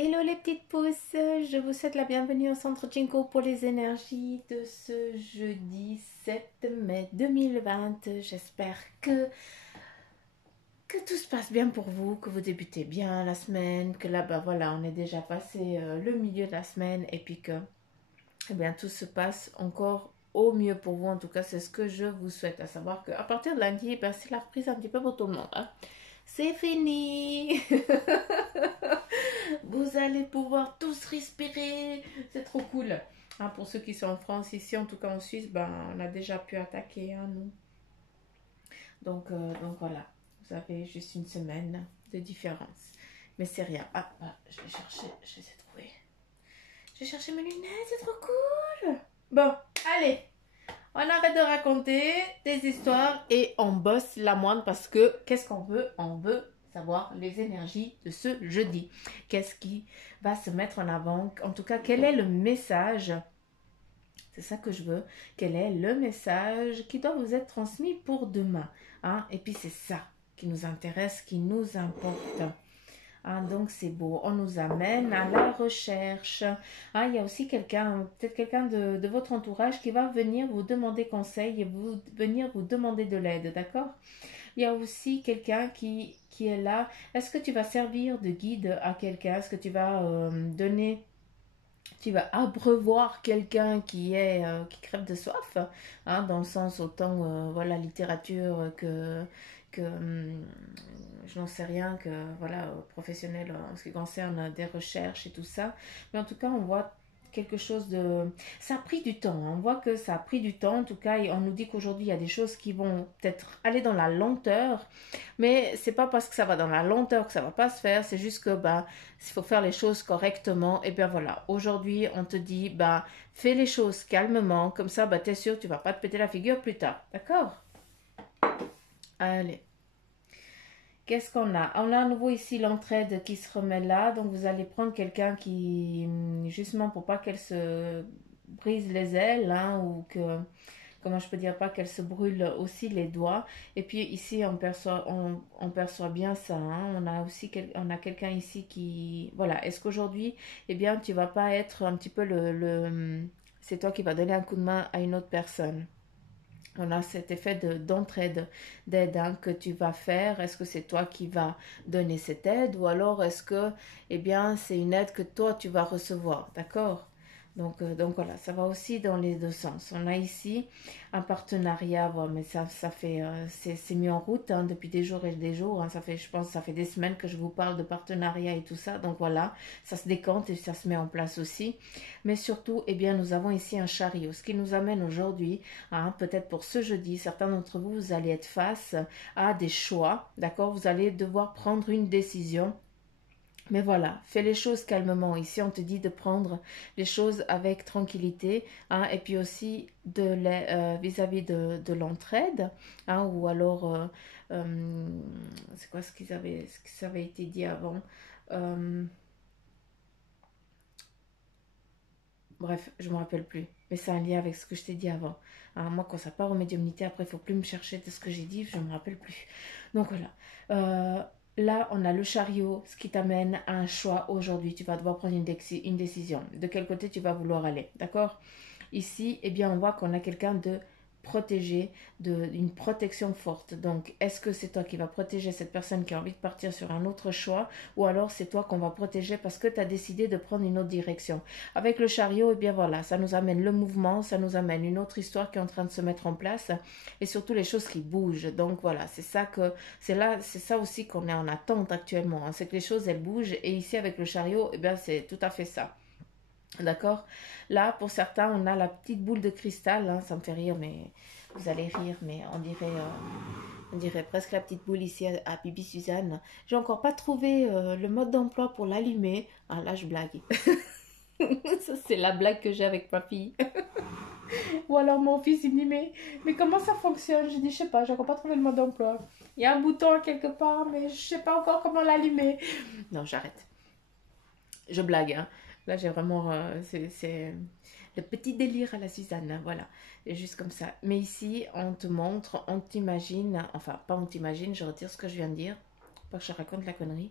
Hello les petites pousses, je vous souhaite la bienvenue au Centre Jinko pour les énergies de ce jeudi 7 mai 2020. J'espère que tout se passe bien pour vous, que vous débutez bien la semaine, que là, bah voilà, on est déjà passé le milieu de la semaine et puis que eh bien, tout se passe encore au mieux pour vous. En tout cas, c'est ce que je vous souhaite, à savoir qu'à partir de lundi, ben, c'est la reprise un petit peu pour tout le monde, hein. C'est fini. Vous allez pouvoir tous respirer. C'est trop cool. Hein, pour ceux qui sont en France, ici, en tout cas en Suisse, ben, on a déjà pu attaquer, hein, nous. Donc voilà, vous avez juste une semaine de différence. Mais c'est rien. Je vais chercher, je vais essayer de trouver. Je vais chercher mes lunettes, c'est trop cool. Bon, allez. On arrête de raconter des histoires et on bosse la moindre parce que qu'est-ce qu'on veut? On veut savoir les énergies de ce jeudi. Qu'est-ce qui va se mettre en avant? En tout cas, quel est le message? C'est ça que je veux. Quel est le message qui doit vous être transmis pour demain? Hein? Et puis c'est ça qui nous intéresse, qui nous importe. Ah, donc c'est beau, on nous amène à la recherche. Ah, il y a aussi quelqu'un, peut-être quelqu'un de votre entourage qui va venir vous demander conseil et venir vous demander de l'aide, d'accord? Il y a aussi quelqu'un qui est là. Est-ce que tu vas servir de guide à quelqu'un? Est-ce que tu vas tu vas abreuvoir quelqu'un qui crève de soif, hein, dans le sens autant voilà littérature que je n'en sais rien, que voilà professionnel en ce qui concerne des recherches et tout ça. Mais en tout cas, on voit quelque chose de... Ça a pris du temps, hein. On voit que ça a pris du temps, en tout cas, et on nous dit qu'aujourd'hui, il y a des choses qui vont peut-être aller dans la lenteur, mais c'est pas parce que ça va dans la lenteur que ça va pas se faire, c'est juste que, bah, il faut faire les choses correctement, et bien voilà, aujourd'hui, on te dit, bah, fais les choses calmement, comme ça, bah, t'es sûr, tu vas pas te péter la figure plus tard, d'accord? Allez. Qu'est-ce qu'on a? On a à nouveau ici l'entraide qui se remet là. Donc vous allez prendre quelqu'un qui, justement pour pas qu'elle se brise les ailes, hein, ou que, comment je peux dire, pas qu'elle se brûle aussi les doigts. Et puis ici on perçoit bien ça, hein. On a aussi on a quelqu'un ici qui, voilà. Est-ce qu'aujourd'hui, eh bien, tu vas pas être un petit peu c'est toi qui vas donner un coup de main à une autre personne? On a cet effet d'entraide, d'aide, hein, que tu vas faire. Est-ce que c'est toi qui vas donner cette aide ou alors est-ce que, eh bien, c'est une aide que toi tu vas recevoir, d'accord? Donc voilà, ça va aussi dans les deux sens. On a ici un partenariat, bon, mais ça fait, c'est mis en route, hein, depuis des jours et des jours, hein. Ça fait, je pense, ça fait des semaines que je vous parle de partenariat et tout ça. Donc voilà, ça se décante et ça se met en place aussi. Mais surtout, eh bien, nous avons ici un chariot, ce qui nous amène aujourd'hui, hein, peut-être pour ce jeudi, certains d'entre vous, vous allez être face à des choix, d'accord? Vous allez devoir prendre une décision. Mais voilà, fais les choses calmement. Ici, on te dit de prendre les choses avec tranquillité, hein, et puis aussi vis-à-vis de l'entraide, hein, ou alors, c'est quoi ce ce qui avait été dit avant? Euh, Bref, je ne me rappelle plus. Mais c'est un lien avec ce que je t'ai dit avant. Hein, moi, quand ça part en médiumnité, après, il ne faut plus me chercher de ce que j'ai dit, je ne me rappelle plus. Donc voilà. Là, on a le chariot, ce qui t'amène à un choix aujourd'hui. Tu vas devoir prendre une décision. De quel côté tu vas vouloir aller. D'accord? Ici, eh bien, on voit qu'on a quelqu'un de protégé, d'une protection forte. Donc, est-ce que c'est toi qui vas protéger cette personne qui a envie de partir sur un autre choix ou alors c'est toi qu'on va protéger parce que tu as décidé de prendre une autre direction? Avec le chariot, eh bien voilà, ça nous amène le mouvement, ça nous amène une autre histoire qui est en train de se mettre en place et surtout les choses qui bougent. Donc voilà, c'est ça aussi qu'on est en attente actuellement, hein. C'est que les choses, elles bougent et ici avec le chariot, eh bien c'est tout à fait ça. D'accord? Là, pour certains, on a la petite boule de cristal, hein, ça me fait rire, mais vous allez rire, mais on dirait presque la petite boule ici à Bibi Suzanne. J'ai encore pas trouvé le mode d'emploi pour l'allumer. Ah là, je blague. Ça, c'est la blague que j'ai avec ma fille. Ou alors mon fils, il me dit, mais comment ça fonctionne? Je dis, je sais pas, j'ai encore pas trouvé le mode d'emploi. Il y a un bouton quelque part, mais je sais pas encore comment l'allumer. Non, j'arrête. Je blague, hein. Là, j'ai vraiment... c'est le petit délire à la Suzanne, hein, voilà. Et juste comme ça. Mais ici, on te montre, on t'imagine... Enfin, pas on t'imagine, je retire ce que je viens de dire. Pas que je raconte la connerie.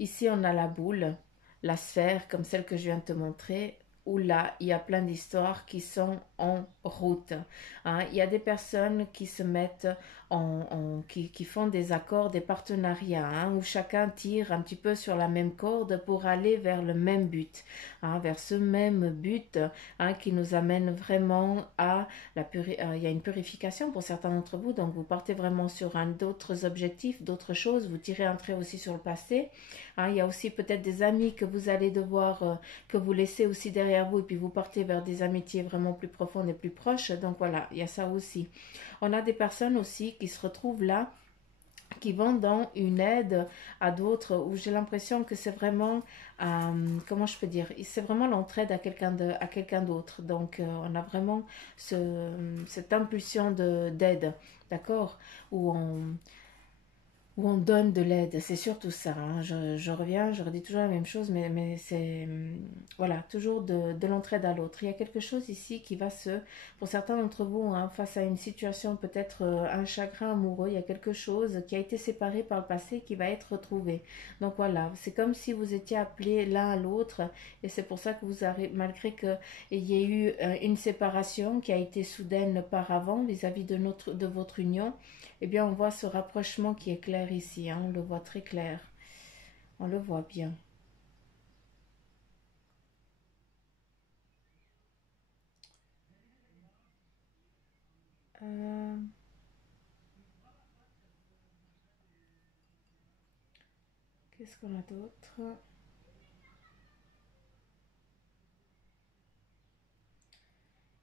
Ici, on a la boule, la sphère, comme celle que je viens de te montrer, où là, il y a plein d'histoires qui sont en route. Hein. Il y a des personnes qui se mettent qui font des accords, des partenariats, hein, où chacun tire un petit peu sur la même corde pour aller vers le même but, hein, vers ce même but, hein, qui nous amène vraiment à il y a une purification pour certains d'entre vous, donc vous partez vraiment sur d'autres objectifs, d'autres choses, vous tirez un trait aussi sur le passé. Hein, il y a aussi peut-être des amis que vous allez devoir, que vous laissez aussi derrière vous, et puis vous partez vers des amitiés vraiment plus profondes et plus proches. Donc voilà, il y a ça aussi. On a des personnes aussi qui se retrouvent là, qui vont dans une aide à d'autres, où j'ai l'impression que c'est vraiment, comment je peux dire, c'est vraiment l'entraide à quelqu'un d'autre. Donc on a vraiment cette impulsion d'aide, d'accord, où on donne de l'aide, c'est surtout ça. Hein. Je reviens, je redis toujours la même chose, mais c'est voilà, toujours de l'entraide à l'autre. Il y a quelque chose ici qui va pour certains d'entre vous, hein, face à une situation, peut-être un chagrin amoureux, il y a quelque chose qui a été séparé par le passé qui va être retrouvé. Donc voilà, c'est comme si vous étiez appelés l'un à l'autre, et c'est pour ça que vous arrivez, malgré qu'il y ait eu une séparation qui a été soudaine par avant vis-à-vis de votre union, eh bien, on voit ce rapprochement qui est clair ici, hein, on le voit très clair, on le voit bien. Euh, Qu'est-ce qu'on a d'autre?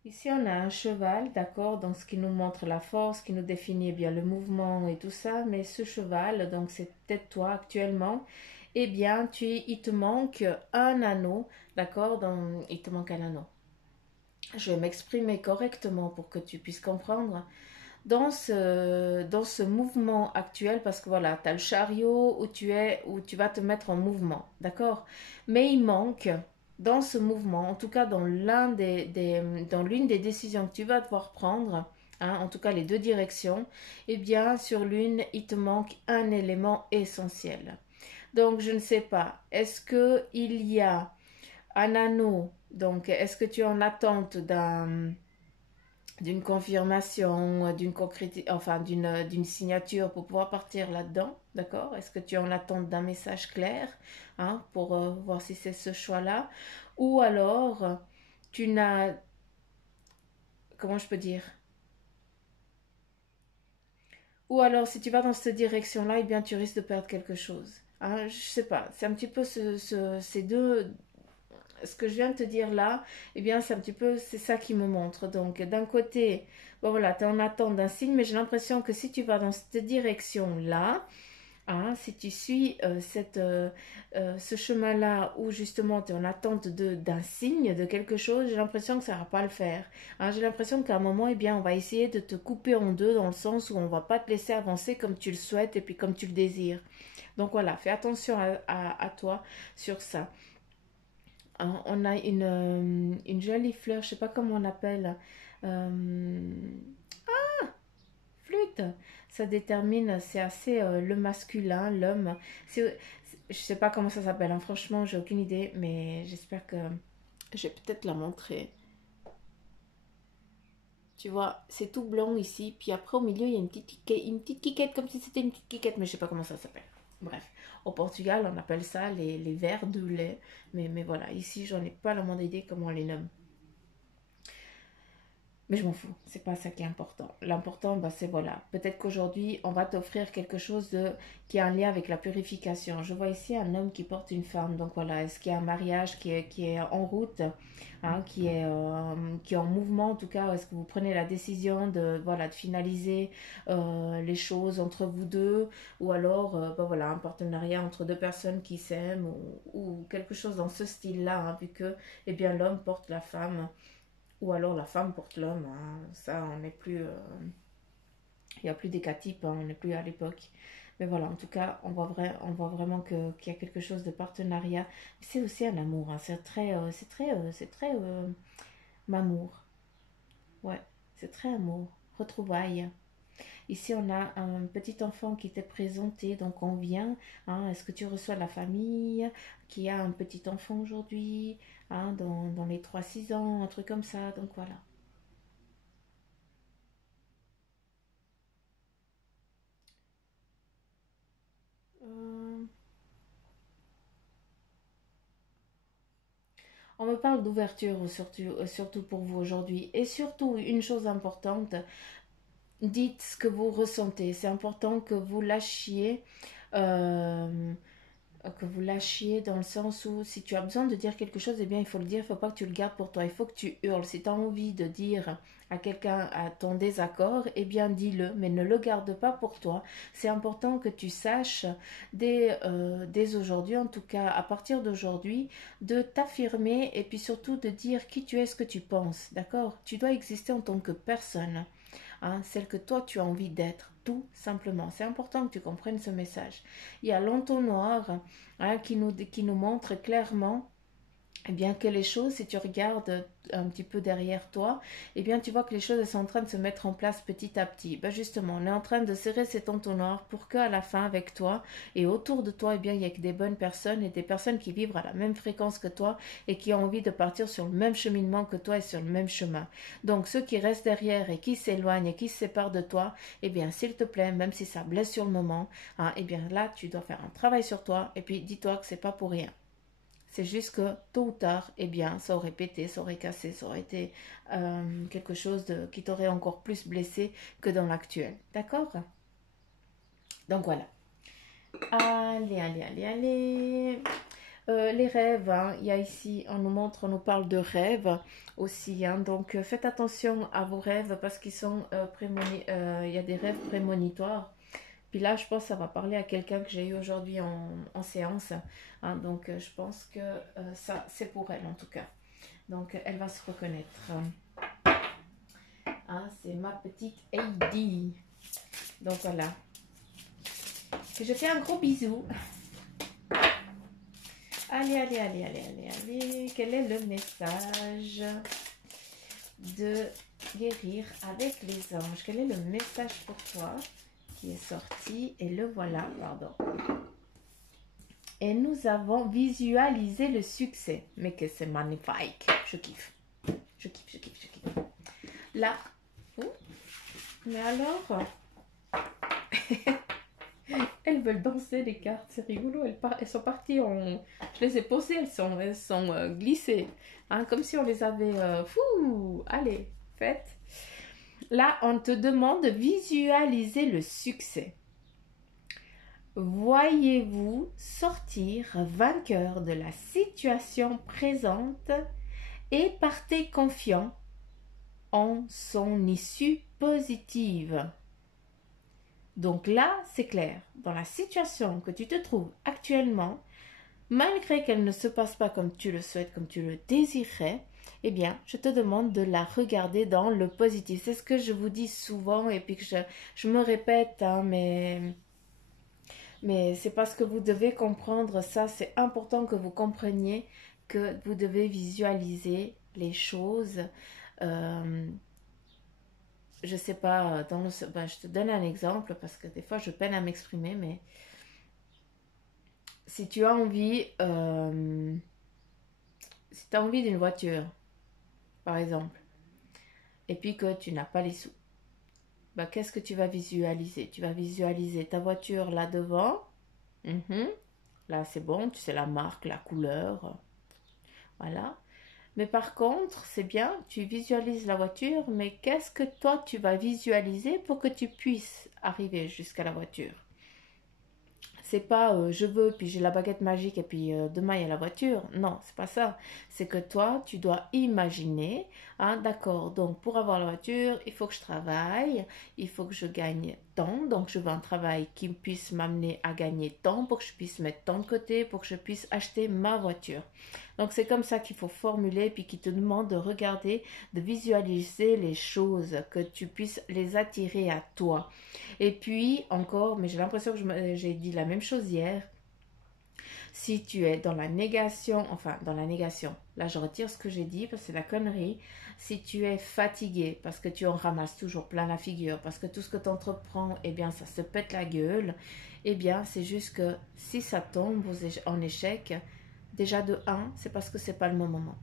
Ici, on a un cheval, d'accord, donc ce qui nous montre la force, qui nous définit bien le mouvement et tout ça, mais ce cheval, donc c'est peut-être toi actuellement, eh bien, il te manque un anneau, d'accord, il te manque un anneau. Je vais m'exprimer correctement pour que tu puisses comprendre. Dans ce mouvement actuel, parce que voilà, tu as le chariot où tu vas te mettre en mouvement, d'accord? Mais il manque dans ce mouvement, en tout cas dans l'une des décisions que tu vas devoir prendre, hein, en tout cas les deux directions, eh bien sur l'une, il te manque un élément essentiel. Donc je ne sais pas, est-ce que il y a un anneau, donc est-ce que tu es en attente d'une confirmation, enfin d'une signature pour pouvoir partir là-dedans, d'accord? Est-ce que tu es en attente d'un message clair, hein, pour voir si c'est ce choix-là, ou alors tu n'as, comment je peux dire? Ou alors si tu vas dans cette direction-là, eh bien tu risques de perdre quelque chose. Hein, je sais pas, c'est un petit peu ces deux, ce que je viens de te dire là, eh bien, c'est un petit peu, c'est ça qui me montre. Donc, d'un côté, bon voilà, tu es en attente d'un signe, mais j'ai l'impression que si tu vas dans cette direction-là, hein, si tu suis ce chemin-là où justement tu es en attente d'un signe, de quelque chose, j'ai l'impression que ça ne va pas le faire. Hein, j'ai l'impression qu'à un moment, eh bien, on va essayer de te couper en deux dans le sens où on ne va pas te laisser avancer comme tu le souhaites et puis comme tu le désires. Donc voilà, fais attention à toi sur ça. Hein, on a une jolie fleur, je sais pas comment on appelle. Euh, Flûte. Ça détermine, c'est assez le masculin, l'homme. Je sais pas comment ça s'appelle, hein. Franchement, j'ai aucune idée, mais j'espère que je vais peut-être la montrer. Tu vois, c'est tout blanc ici, puis après au milieu, il y a une petite quiquette, comme si c'était une petite quiquette, mais je sais pas comment ça s'appelle. Bref, au Portugal, on appelle ça les vers de lait, mais voilà, ici, j'en ai pas la moindre idée comment on les nomme. Mais je m'en fous, c'est pas ça qui est important. L'important, bah, c'est voilà. Peut-être qu'aujourd'hui, on va t'offrir quelque chose qui a un lien avec la purification. Je vois ici un homme qui porte une femme. Donc voilà, est-ce qu'il y a un mariage qui est en route, hein, qui est en mouvement en tout cas? Est-ce que vous prenez la décision voilà, de finaliser les choses entre vous deux? Ou alors, bah, voilà, un partenariat entre deux personnes qui s'aiment ou quelque chose dans ce style-là, hein, vu que eh bien, l'homme porte la femme. Ou alors la femme porte l'homme, hein. Ça, on n'est plus. Il n'y a plus d'écatypes, hein, on n'est plus à l'époque. Mais voilà, en tout cas, on voit vraiment qu'il y a quelque chose de partenariat. C'est aussi un amour, hein. C'est très m'amour. Ouais, c'est très amour. Retrouvailles. Ici, on a un petit enfant qui t'est présenté, donc on vient. Hein, est-ce que tu reçois la famille qui a un petit enfant aujourd'hui, hein, dans les 3 6 ans, un truc comme ça, donc voilà. Euh, on me parle d'ouverture, surtout pour vous aujourd'hui. Et surtout, une chose importante, dites ce que vous ressentez. C'est important euh, que vous lâchiez dans le sens où si tu as besoin de dire quelque chose, eh bien il faut le dire, il ne faut pas que tu le gardes pour toi, il faut que tu hurles. Si tu as envie de dire à quelqu'un à ton désaccord, eh bien dis-le, mais ne le garde pas pour toi. C'est important que tu saches dès aujourd'hui, en tout cas à partir d'aujourd'hui, de t'affirmer et puis surtout de dire qui tu es, ce que tu penses, d'accord? Tu dois exister en tant que personne, hein, celle que toi tu as envie d'être, tout simplement. C'est important que tu comprennes ce message. Il y a l'entonnoir, hein, qui nous montre clairement, eh bien que les choses, si tu regardes un petit peu derrière toi, eh bien tu vois que les choses elles sont en train de se mettre en place petit à petit. Ben justement, on est en train de serrer cet entonnoir pour qu'à la fin, avec toi et autour de toi, eh bien il y a que des bonnes personnes et des personnes qui vivent à la même fréquence que toi et qui ont envie de partir sur le même cheminement que toi et sur le même chemin. Donc ceux qui restent derrière et qui s'éloignent et qui se séparent de toi, eh bien s'il te plaît, même si ça blesse sur le moment, hein, eh bien là tu dois faire un travail sur toi et puis dis-toi que c'est pas pour rien. C'est juste que tôt ou tard, eh bien, ça aurait pété, ça aurait cassé, ça aurait été quelque chose qui t'aurait encore plus blessé que dans l'actuel. D'accord? Donc voilà. Allez, allez, allez, allez. Les rêves, hein, il y a ici, on nous parle de rêves aussi. Hein, donc faites attention à vos rêves parce qu'ils sont il y a des rêves prémonitoires. Puis là, je pense que ça va parler à quelqu'un que j'ai eu aujourd'hui en séance. Hein, donc, je pense que ça, c'est pour elle en tout cas. Donc, elle va se reconnaître. Hein, c'est ma petite Heidi. Donc, voilà. Je fais un gros bisou. Allez, allez, allez, allez, allez, allez. Quel est le message de guérir avec les anges? Quel est le message pour toi qui est sorti? Et le voilà, pardon. Et nous avons visualisé le succès. Mais que c'est magnifique. Je kiffe. Je kiffe, je kiffe, je kiffe. Là. Oh, mais alors. Elles veulent danser les cartes. C'est rigolo. Elles sont parties en. Je les ai posées. Elles sont glissées. Hein, comme si on les avait. Fou. Allez, faites. Là, on te demande de visualiser le succès. Voyez-vous sortir vainqueur de la situation présente et partez confiant en son issue positive. Donc là, c'est clair. Dans la situation que tu te trouves actuellement, malgré qu'elle ne se passe pas comme tu le souhaites, comme tu le désirerais, eh bien, je te demande de la regarder dans le positif. C'est ce que je vous dis souvent et puis que je me répète, hein, mais c'est parce que vous devez comprendre ça. C'est important que vous compreniez que vous devez visualiser les choses. Je sais pas, je te donne un exemple parce que des fois je peine à m'exprimer, mais si tu as envie, si tu as envie d'une voiture, par exemple, et puis que tu n'as pas les sous, bah, qu'est-ce que tu vas visualiser? Tu vas visualiser ta voiture là devant. Là, c'est bon, tu sais la marque, la couleur. Voilà. Mais par contre, c'est bien, tu visualises la voiture, mais qu'est-ce que toi tu vas visualiser pour que tu puisses arriver jusqu'à la voiture? C'est pas je veux, puis j'ai la baguette magique et puis demain il y a la voiture. Non, c'est pas ça. C'est que toi, tu dois imaginer, hein, d'accord, donc pour avoir la voiture, il faut que je travaille, il faut que je gagne tant. Donc je veux un travail qui puisse m'amener à gagner tant pour que je puisse mettre tant de côté, pour que je puisse acheter ma voiture. Donc c'est comme ça qu'il faut formuler, puis qui te demande de regarder, de visualiser les choses, que tu puisses les attirer à toi. Et puis encore, mais j'ai l'impression que j'ai dit la même chose hier, Si tu es dans la négation, enfin dans la négation, là je retire ce que j'ai dit parce que c'est la connerie. Si tu es fatigué parce que tu en ramasses toujours plein la figure, parce que tout ce que tu entreprends, eh bien ça se pète la gueule, eh bien c'est juste que si ça tombe en échec, déjà de un, c'est parce que c'est pas le bon moment.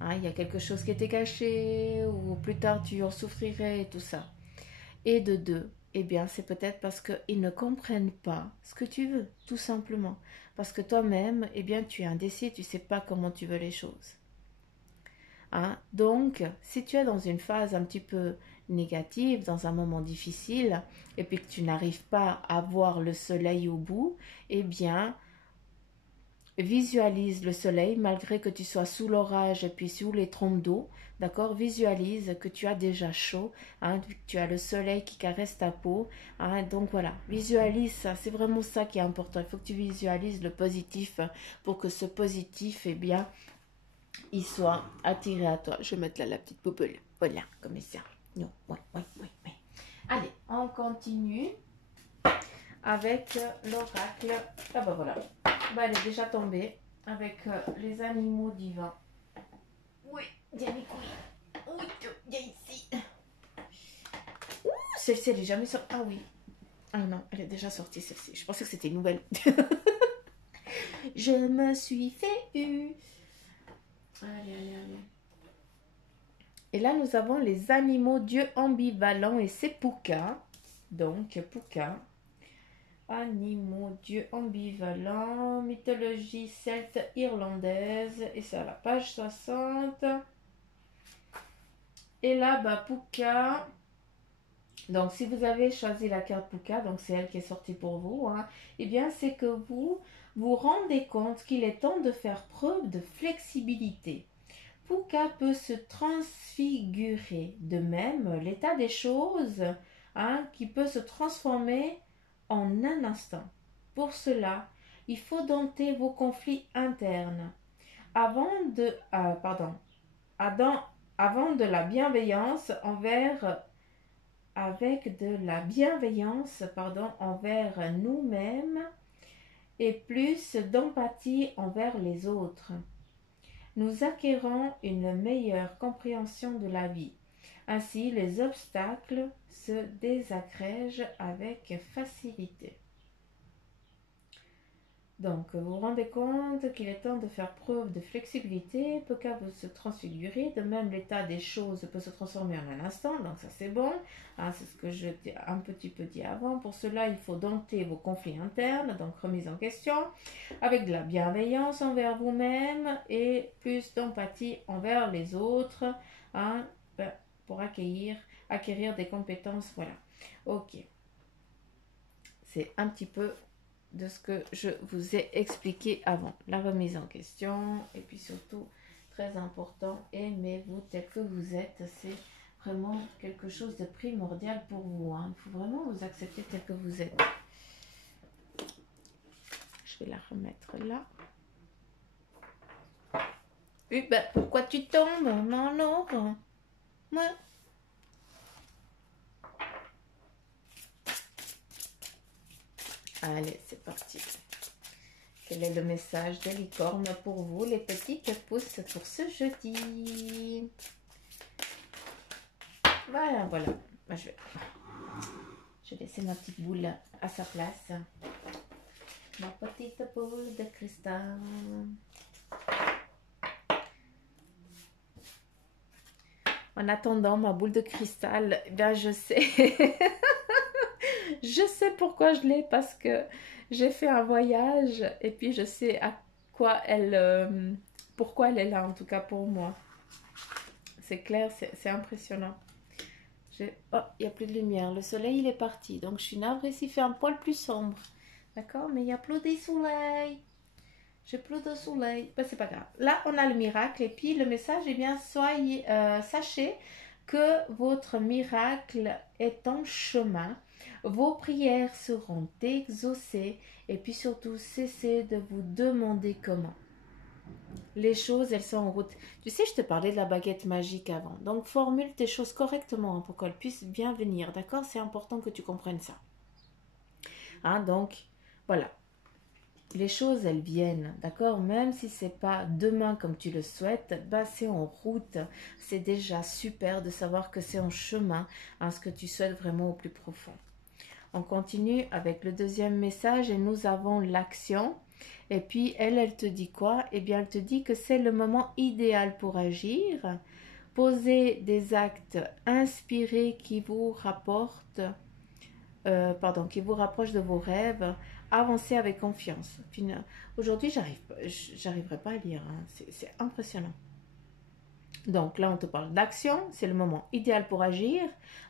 Hein, il y a quelque chose qui était caché ou plus tard tu en souffrirais et tout ça. Et de deux, eh bien, c'est peut-être parce qu'ils ne comprennent pas ce que tu veux, tout simplement. Parce que toi-même, eh bien, tu es indécis, tu ne sais pas comment tu veux les choses. Hein? Donc, si tu es dans une phase un petit peu négative, dans un moment difficile, et puis que tu n'arrives pas à voir le soleil au bout, eh bien, visualise le soleil malgré que tu sois sous l'orage et puis sous les trompes d'eau, d'accord? Visualise que tu as déjà chaud, hein, tu as le soleil qui caresse ta peau, hein, donc voilà, visualise ça, c'est vraiment ça qui est important. Il faut que tu visualises le positif pour que ce positif, eh bien, il soit attiré à toi. Je vais mettre là la petite poupée, voilà, comme ça. Non, ouais, ouais, ouais, ouais. Allez, on continue avec l'oracle. Ah bah voilà. Bah, elle est déjà tombée avec les animaux divins. Oui, viens couilles. Oui, viens ici. Ouh, celle-ci, elle est jamais sortie. Ah oui. Ah non, elle est déjà sortie celle-ci. Je pensais que c'était une nouvelle. Je me suis fait eu. Allez, allez, allez. Et là, nous avons les animaux dieux ambivalents et c'est Puka. Donc, Puka. Animaux, dieux ambivalents, mythologie celte irlandaise, et c'est à la page 60. Et là, bah, Puka. Donc, si vous avez choisi la carte Puka, donc c'est elle qui est sortie pour vous, hein, eh bien, c'est que vous vous rendez compte qu'il est temps de faire preuve de flexibilité. Puka peut se transfigurer, de même l'état des choses, hein, qui peut se transformer en un instant. Pour cela, il faut dompter vos conflits internes. Avant de, avant de la bienveillance avec de la bienveillance, envers nous-mêmes et plus d'empathie envers les autres. Nous acquérons une meilleure compréhension de la vie. Ainsi, les obstacles se désagrègent avec facilité. Donc, vous vous rendez compte qu'il est temps de faire preuve de flexibilité, peut qu'à vous se transfigurer, de même l'état des choses peut se transformer en un instant, donc ça c'est bon, hein, c'est ce que je t'ai un petit peu dit avant. Pour cela, il faut dompter vos conflits internes, donc remise en question, avec de la bienveillance envers vous-même et plus d'empathie envers les autres, hein, pour acquérir des compétences, voilà. Ok, c'est un petit peu de ce que je vous ai expliqué avant. La remise en question, et puis surtout, très important, aimez-vous tel que vous êtes. C'est vraiment quelque chose de primordial pour vous. Hein. Il faut vraiment vous accepter tel que vous êtes. Je vais la remettre là. Oui, ben, pourquoi tu tombes, non, Laure? Moi. Allez, c'est parti. Quel est le message de licorne pour vous, les petites pousses, pour ce jeudi? Voilà, voilà. Moi, je vais laisser ma petite boule à sa place. Ma petite boule de cristal. En attendant ma boule de cristal, ben je sais. Je sais pourquoi je l'ai, parce que j'ai fait un voyage et puis je sais à quoi pourquoi elle est là, en tout cas pour moi. C'est clair, c'est impressionnant. Oh, il n'y a plus de lumière. Le soleil, il est parti. Donc, je suis navrée s'il fait un poil plus sombre. D'accord? Mais il n'y a plus de soleil. J'ai plus de soleil. Ben, c'est pas grave. Là, on a le miracle. Et puis, le message, eh bien, sachez que votre miracle est en chemin. Vos prières seront exaucées. Et puis, surtout, cessez de vous demander comment. Les choses, elles sont en route. Tu sais, je te parlais de la baguette magique avant. Donc, formule tes choses correctement, hein, pour qu'elles puissent bien venir. D'accord? C'est important que tu comprennes ça. Hein, donc, voilà. les choses, elles viennent, d'accord? Même si c'est pas demain comme tu le souhaites, bah c'est en route. C'est déjà super de savoir que c'est en chemin, hein, ce que tu souhaites vraiment au plus profond. On continue avec le deuxième message et nous avons l'action. Et puis elle te dit quoi? Eh bien, elle te dit que c'est le moment idéal pour agir. Posez des actes inspirés qui vous rapportent qui vous rapproche de vos rêves, avancez avec confiance. Aujourd'hui, j'arriverai pas à lire, hein. C'est impressionnant. Donc là, on te parle d'action, c'est le moment idéal pour agir.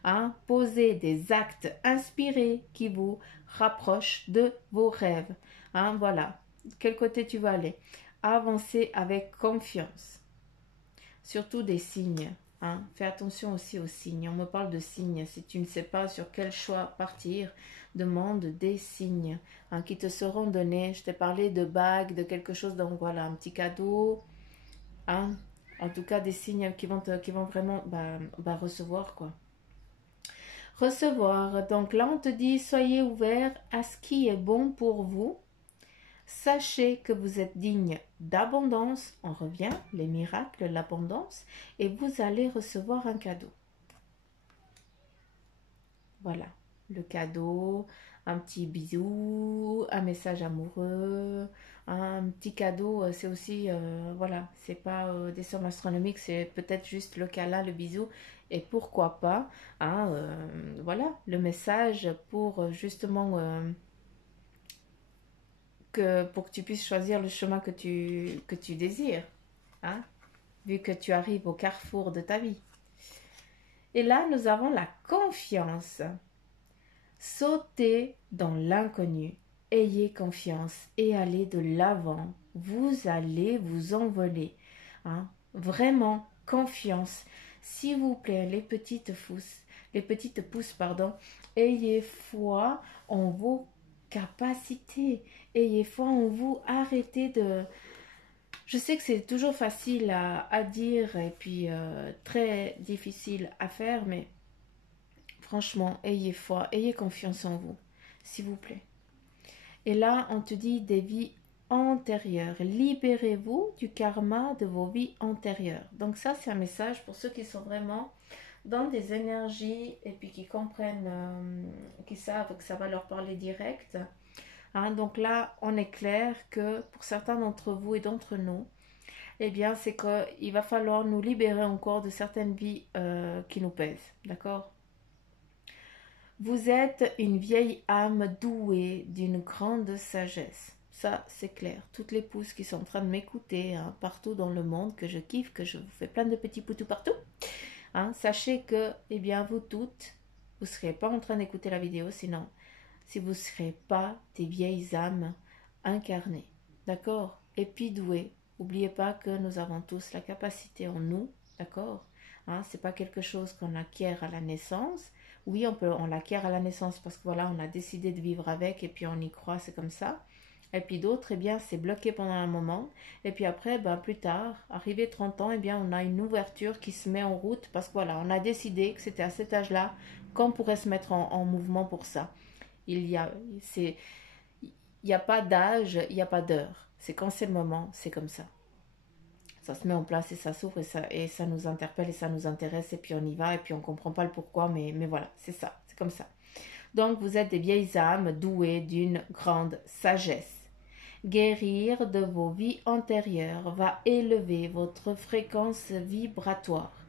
Hein. Posez des actes inspirés qui vous rapprochent de vos rêves. Hein, voilà, quel côté tu vas aller. Avancez avec confiance. Surtout des signes. Hein. Fais attention aussi aux signes. On me parle de signes. Si tu ne sais pas sur quel choix partir, demande des signes, hein, qui te seront donnés. Je t'ai parlé de bagues, de quelque chose. Donc voilà, un petit cadeau. Hein. En tout cas, des signes qui vont vraiment recevoir quoi. Recevoir. Donc là, on te dit, soyez ouverts à ce qui est bon pour vous. Sachez que vous êtes digne d'abondance, on revient, les miracles, l'abondance, et vous allez recevoir un cadeau. Voilà, le cadeau, un petit bisou, un message amoureux, un petit cadeau, c'est aussi, voilà, c'est pas des sommes astronomiques, c'est peut-être juste le câlin, le bisou, et pourquoi pas, hein, voilà, le message pour justement... pour que tu puisses choisir le chemin que tu désires, hein, vu que tu arrives au carrefour de ta vie. Et là, nous avons la confiance. Sautez dans l'inconnu. Ayez confiance et allez de l'avant. Vous allez vous envoler. Hein. Vraiment, confiance. S'il vous plaît, les petites pousses, ayez foi en vos capacités. Ayez foi en vous. Arrêtez de... Je sais que c'est toujours facile à dire et puis très difficile à faire, mais franchement, ayez foi, ayez confiance en vous, s'il vous plaît. Et là, on te dit des vies antérieures. Libérez-vous du karma de vos vies antérieures. Donc ça, c'est un message pour ceux qui sont vraiment dans des énergies et puis qui comprennent, qui savent que ça va leur parler direct. Hein, donc là, on est clair que pour certains d'entre vous et d'entre nous, eh bien, c'est qu'il va falloir nous libérer encore de certaines vies qui nous pèsent. D'accord? Vous êtes une vieille âme douée d'une grande sagesse. Ça, c'est clair. Toutes les pousses qui sont en train de m'écouter, hein, partout dans le monde, que je kiffe, que je vous fais plein de petits poutous partout. Hein, sachez que, eh bien, vous toutes, vous ne serez pas en train d'écouter la vidéo, sinon, si vous ne serez pas des vieilles âmes incarnées. D'accord? Et puis douées. N'oubliez pas que nous avons tous la capacité en nous. D'accord? Hein, c'est pas quelque chose qu'on acquiert à la naissance. Oui, on l'acquiert à la naissance parce que voilà, on a décidé de vivre avec et puis on y croit, c'est comme ça. Et puis d'autres, eh bien, c'est bloqué pendant un moment. Et puis après, ben, plus tard, arrivé 30 ans, eh bien, on a une ouverture qui se met en route parce que voilà, on a décidé que c'était à cet âge-là qu'on pourrait se mettre en mouvement pour ça. Il y a pas d'âge, il n'y a pas d'heure. C'est quand c'est le moment, c'est comme ça. Ça se met en place et ça s'ouvre et ça nous interpelle et ça nous intéresse et puis on y va et puis on ne comprend pas le pourquoi, mais voilà, c'est ça, c'est comme ça. Donc vous êtes des vieilles âmes douées d'une grande sagesse. Guérir de vos vies antérieures va élever votre fréquence vibratoire.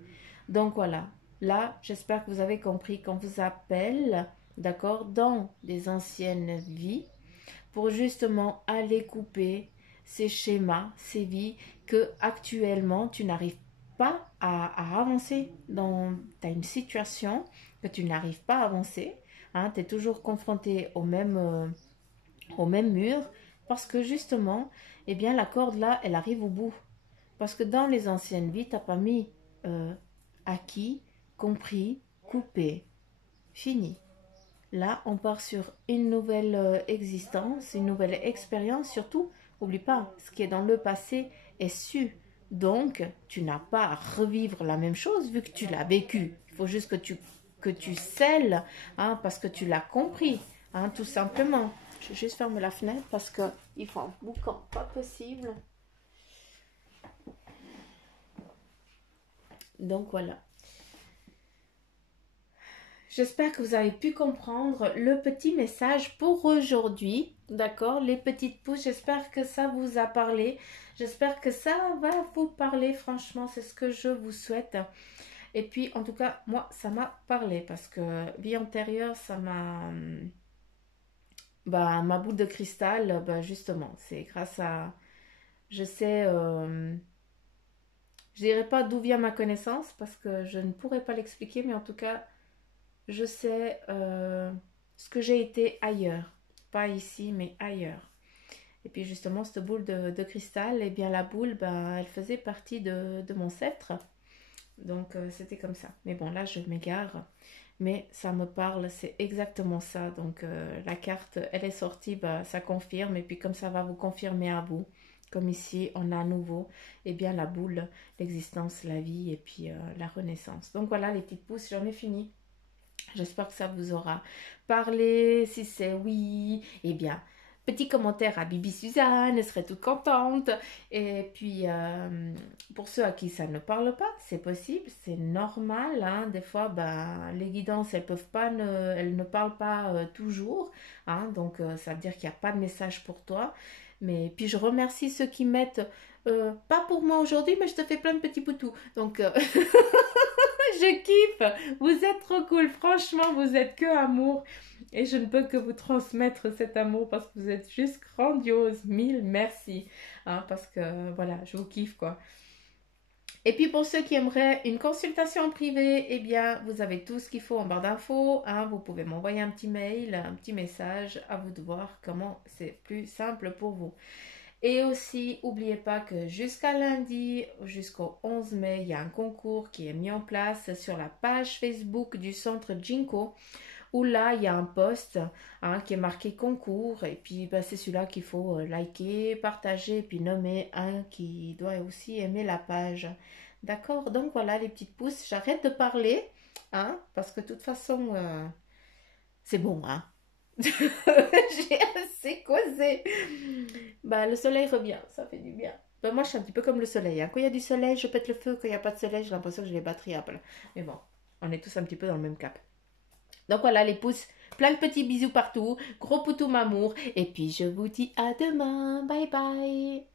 Donc voilà, là j'espère que vous avez compris qu'on vous appelle, d'accord, dans des anciennes vies pour justement aller couper ces schémas, ces vies que actuellement tu n'arrives pas à avancer. Tu as une situation que tu n'arrives pas à avancer. Hein, tu es toujours confronté au même mur parce que justement, eh bien, la corde là, elle arrive au bout. Parce que dans les anciennes vies, tu n'as pas mis acquis, compris, coupé, fini. Là, on part sur une nouvelle existence, une nouvelle expérience. Surtout, n'oublie pas, ce qui est dans le passé est su. Donc, tu n'as pas à revivre la même chose vu que tu l'as vécu. Il faut juste que tu scelles, hein, parce que tu l'as compris, hein, tout simplement. Je vais juste fermer la fenêtre parce qu'il faut un boucan pas possible. Donc voilà. J'espère que vous avez pu comprendre le petit message pour aujourd'hui. D'accord? Les petites pouces, j'espère que ça vous a parlé. J'espère que ça va vous parler. Franchement, c'est ce que je vous souhaite. Et puis, en tout cas, moi, ça m'a parlé parce que vie antérieure, ça m'a... Bah, ma boule de cristal, bah, justement, c'est grâce à... Je sais... je dirais pas d'où vient ma connaissance parce que je ne pourrais pas l'expliquer, mais en tout cas... Je sais ce que j'ai été ailleurs. Pas ici, mais ailleurs. Et puis justement, cette boule de cristal, eh bien la boule, ben, elle faisait partie de mon sceptre. Donc c'était comme ça. Mais bon, là, je m'égare. Mais ça me parle, c'est exactement ça. Donc la carte, elle est sortie, bah, ça confirme. Et puis comme ça va vous confirmer à vous. Comme ici, on a à nouveau, eh bien, la boule, l'existence, la vie et puis la renaissance. Donc voilà, les petites pouces, j'en ai fini. J'espère que ça vous aura parlé. Si c'est oui, eh bien, petit commentaire à Bibi Suzanne, elle serait toute contente. Et puis, pour ceux à qui ça ne parle pas, c'est possible, c'est normal. Hein. Des fois, ben, les guidances, elles ne parlent pas toujours. Hein. Donc, ça veut dire qu'il n'y a pas de message pour toi. Mais puis, je remercie ceux qui mettent, pas pour moi aujourd'hui, mais je te fais plein de petits poutous. Donc, je kiffe. Vous êtes trop cool. Franchement, vous êtes que amour. Et je ne peux que vous transmettre cet amour parce que vous êtes juste grandiose. Mille merci. Hein, parce que voilà, je vous kiffe quoi. Et puis pour ceux qui aimeraient une consultation en privé, eh bien, vous avez tout ce qu'il faut en barre d'infos. Hein, vous pouvez m'envoyer un petit mail, un petit message. À vous de voir comment c'est plus simple pour vous. Et aussi, n'oubliez pas que jusqu'à lundi, jusqu'au 11 mai, il y a un concours qui est mis en place sur la page Facebook du centre Jinko, où là, il y a un post hein, qui est marqué concours. Et puis, bah, c'est celui-là qu'il faut liker, partager, et puis nommer un qui doit aussi aimer la page. D'accord? Donc voilà, les petites pouces, j'arrête de parler, hein, parce que de toute façon, c'est bon, hein. J'ai assez causé. Bah, le soleil revient, ça fait du bien. Bah, moi, je suis un petit peu comme le soleil. Hein. Quand il y a du soleil, je pète le feu. Quand il n'y a pas de soleil, j'ai l'impression que j'ai les batteries à plat. Mais bon, on est tous un petit peu dans le même cap. Donc voilà, les pouces. Plein de petits bisous partout. Gros poutou mamour. Et puis, je vous dis à demain. Bye bye.